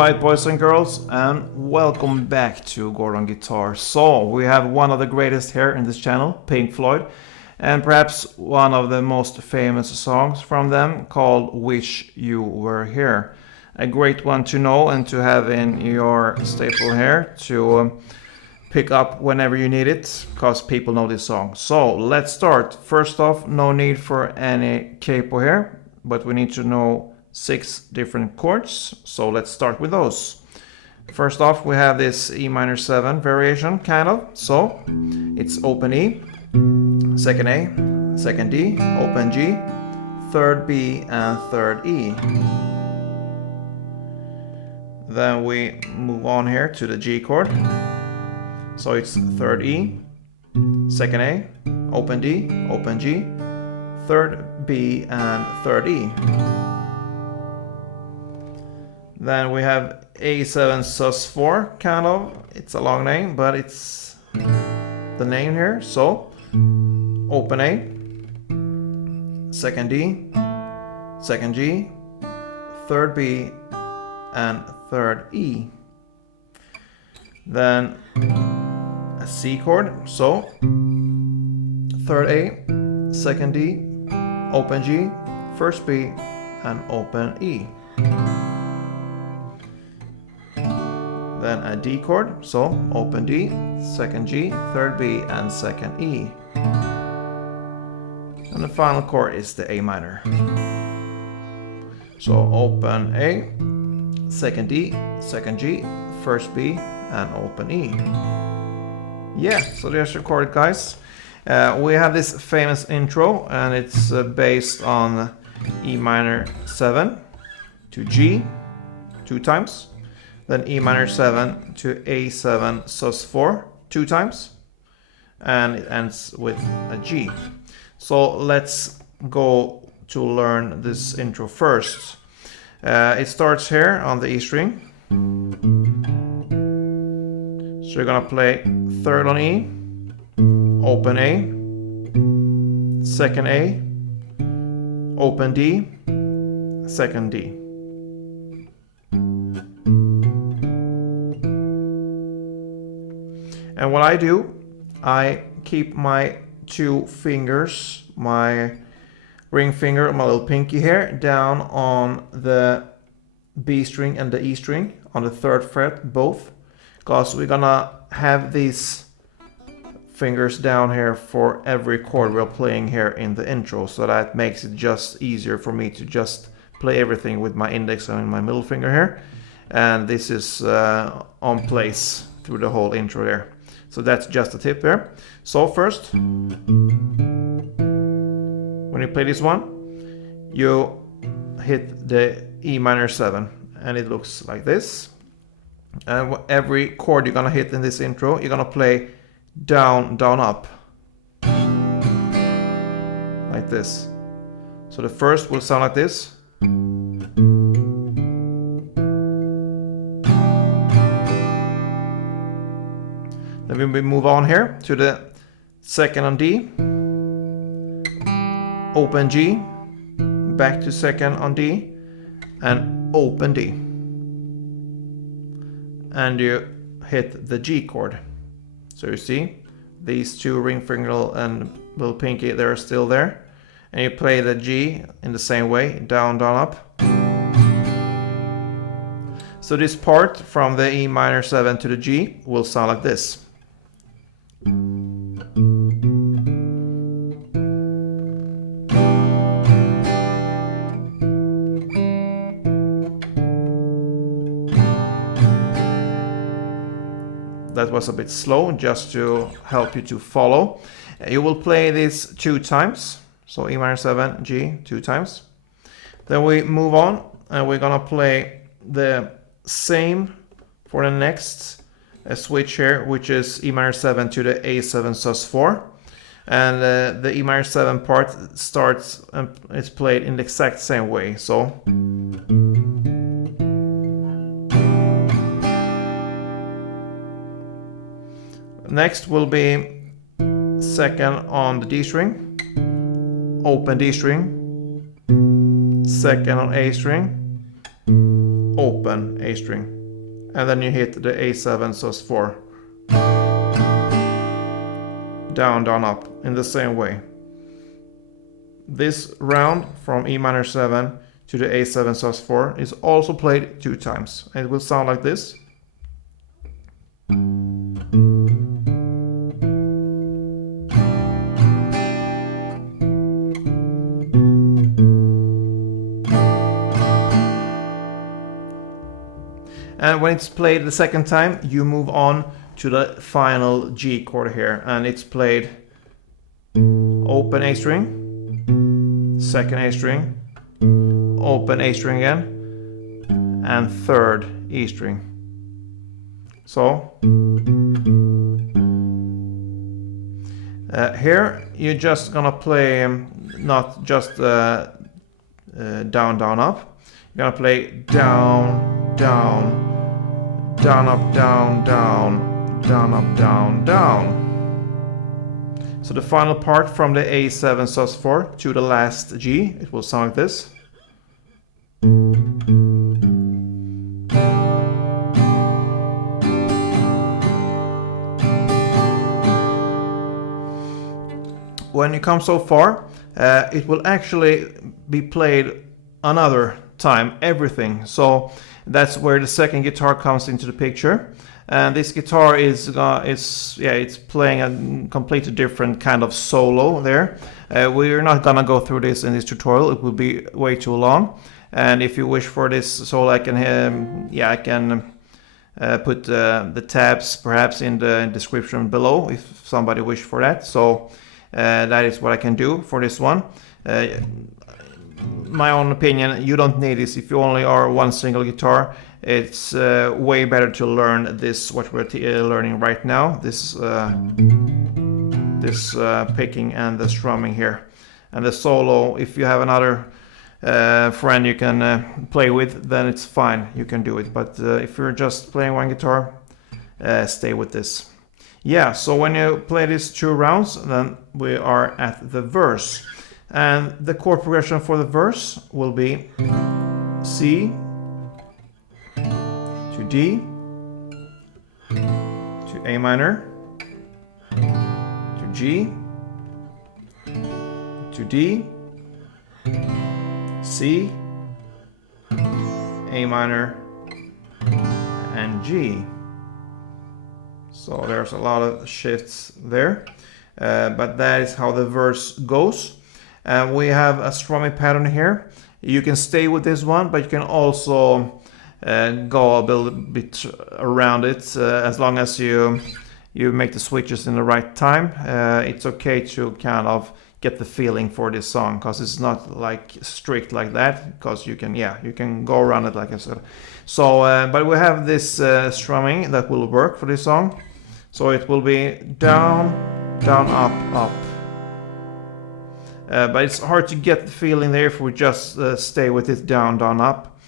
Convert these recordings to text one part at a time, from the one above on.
Alright, boys and girls, and welcome back to Gordon Guitar. So, we have one of the greatest here in this channel, Pink Floyd, and perhaps one of the most famous songs from them called Wish You Were Here. A great one to know and to have in your staple here to pick up whenever you need it, because people know this song. So, let's start. First off, no need for any capo here, but we need to know 6 different chords, so let's start with those. First off, we have this E minor 7 variation, kind of. So it's open E, second A, second D, open G, third B, and third E. Then we move on here to the G chord. So it's third E, second A, open D, open G, third B, and third E. Then we have A7 sus4, kind of. It's a long name, but it's the name here. So, open A, second D, second G, third B, and third E. Then a C chord. So, third A, second D, open G, first B, and open E. Then a D chord, so open D, second G, third B, and second E. And the final chord is the A minor. So open A, second D, second G, first B, and open E. Yeah, so there's your chord, guys. We have this famous intro, and it's based on E minor 7 to G 2 times. Then E minor 7 to A7 sus4 2 times, and it ends with a G. So let's go to learn this intro first. It starts here on the E string. So you're gonna play third on E, open A, second A, open D, second D. And what I do, I keep my 2 fingers, my ring finger and my little pinky here, down on the B string and the E string on the 3rd fret, both, because we're gonna have these fingers down here for every chord we're playing here in the intro, so that makes it just easier for me to just play everything with my index and my middle finger here. And this is on place through the whole intro there. So that's just a tip there. So first, when you play this one, you hit the E minor 7, and it looks like this. And every chord you're gonna hit in this intro, you're gonna play down, down, up, like this. So the first will sound like this. Then we move on here to the second on D, open G, back to second on D, and open D. And you hit the G chord. So you see, these 2 ring finger and little pinky, they're still there. And you play the G in the same way, down, down, up. So this part from the E minor 7 to the G will sound like this. That was a bit slow, just to help you to follow. You will play this 2 times, so E minor 7, G 2 times. Then we move on, and we're gonna play the same for the next switch here, which is E minor 7 to the A7 sus4. And the E minor 7 part starts and it's played in the exact same way. So next will be second on the D string, open D string, second on A string, open A string, and then you hit the A7 sus4, down, down, up, in the same way. This round from E minor 7 to the A7 sus4 is also played 2 times. It will sound like this. And when it's played the second time, you move on to the final G chord here, and it's played open A string, second A string, open A string again, and third E string. So here you're just gonna play not just down, down, up. You're gonna play down, down, down, up, down, down, down, up, down, down. So the final part from the A7 sus4 to the last G, it will sound like this. When you come so far, it will actually be played another time, everything. So that's where the second guitar comes into the picture, and this guitar is it's playing a completely different kind of solo there. We're not gonna go through this in this tutorial; it will be way too long. And if you wish for this solo, I can put the tabs perhaps in the description below if somebody wish for that. So that is what I can do for this one. My own opinion, you don't need this if you only are one single guitar. It's way better to learn this, what we're learning right now, this picking and the strumming here. And the solo, if you have another friend you can play with, then it's fine, you can do it. But if you're just playing one guitar, stay with this. Yeah, so when you play these 2 rounds, then we are at the verse. And the chord progression for the verse will be C to D to A minor to G to D, C, A minor, and G. So there's a lot of shifts there, but that is how the verse goes. We have a strumming pattern here. You can stay with this one, but you can also go a little bit around it as long as you make the switches in the right time. It's okay to kind of get the feeling for this song, because it's not like strict like that, because you can go around it like I said. So but we have this strumming that will work for this song. So it will be down, down, up, up. But it's hard to get the feeling there if we just stay with it down, down, up.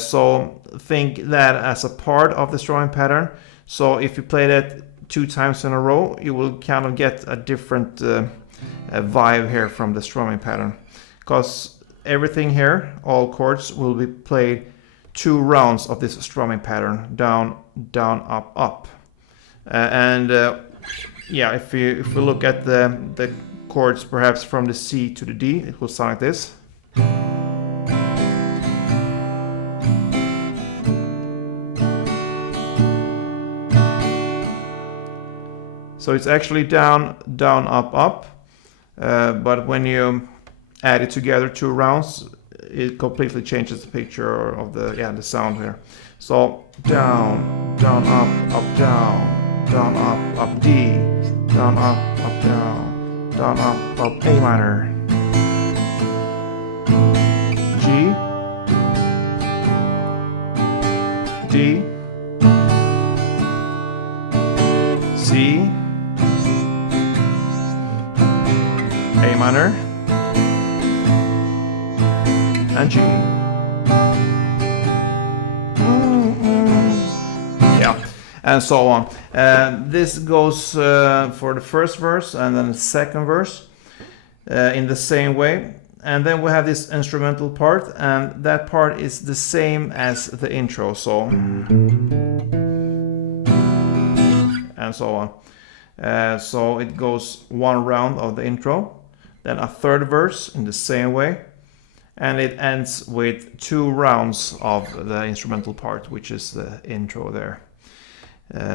So think that as a part of the strumming pattern. So if you play that 2 times in a row, you will kind of get a different vibe here from the strumming pattern. Because everything here, all chords, will be played 2 rounds of this strumming pattern. Down, down, up, up. If we look at the chords perhaps from the C to the D, it will sound like this. So it's actually down, down, up, up, but when you add it together 2 rounds, it completely changes the picture of the sound here. So down, down, up, down, down, up, D, down, up, down, down, up, A minor, G, D, C, A minor, and G. Yeah, and so on. This goes for the first verse and then the second verse in the same way. And then we have this instrumental part, and that part is the same as the intro, so and so on. So it goes one round of the intro, then a third verse in the same way, and it ends with 2 rounds of the instrumental part, which is the intro there.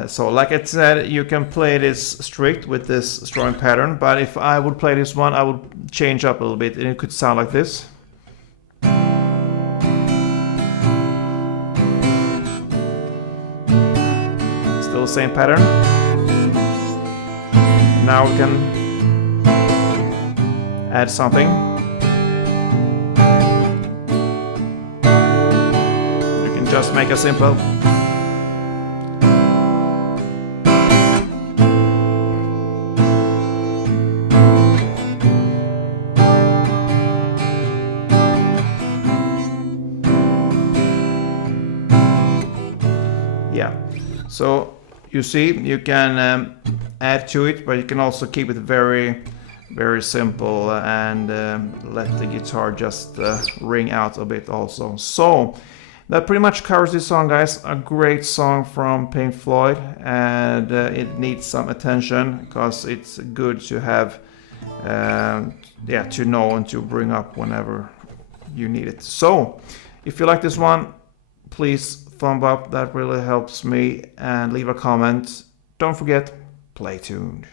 So like I said, you can play this strict with this strumming pattern, but if I would play this one, I would change up a little bit, and it could sound like this. Still the same pattern. Now we can add something. You can just make a simple. Yeah, so you see, you can add to it, but you can also keep it very, very simple and let the guitar just ring out a bit also. So that pretty much covers this song, guys. A great song from Pink Floyd, and it needs some attention because it's good to have, to know and to bring up whenever you need it. So if you like this one, please thumb up, that really helps me, and leave a comment. Don't forget, play tuned.